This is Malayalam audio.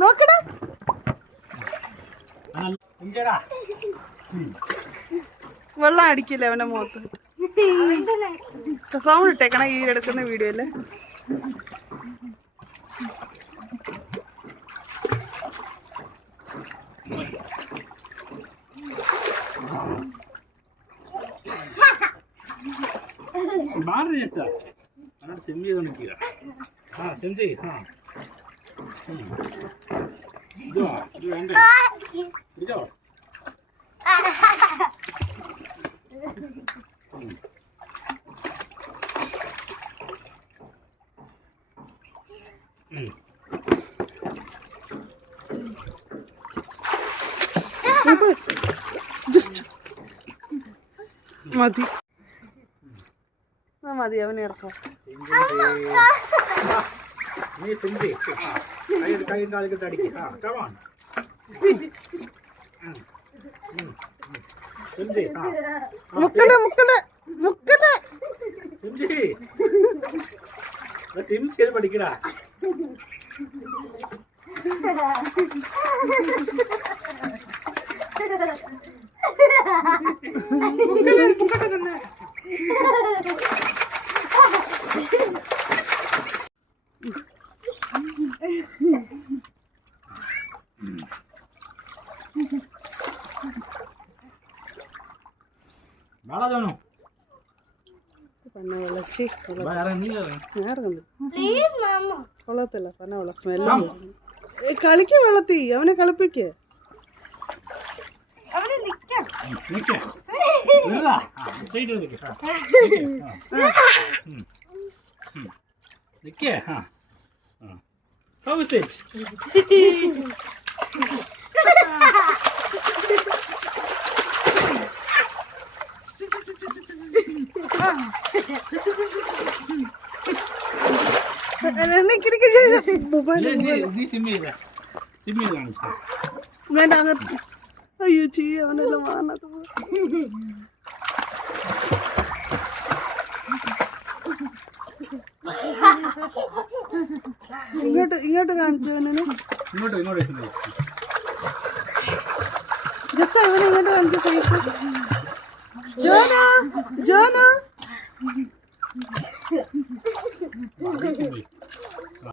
നോക്കടാ വെള്ളം അടിക്കില്ല അവന്റെ മുഖത്ത്. സൗണ്ട് ഇട്ടേക്കണ ഈ എടുക്കുന്ന വീഡിയോ അല്ലേ. മതി മതി അവനെ ഇറക്കാം. മുക്കലെ മുക്കലെ മുക്കലെ പഠിക്കടാ. കൊള്ളത്തില്ല പന വെള്ളം സ്മെല്ല്. കളിക്ക വെള്ളത്തി അവനെ കളിപ്പിക്ക്. How is it? വേണ്ട അങ്ങോട്ട്. അയ്യോ ചെയ്യ അവനെല്ലാം മാറണത്. ഇങ്ങോട്ട് കാണിച്ചു അവനെ. ജസ്റ്റ് അവനെ ഇങ്ങോട്ട് കാണിച്ചു ഫേസ്. Jonah Jonah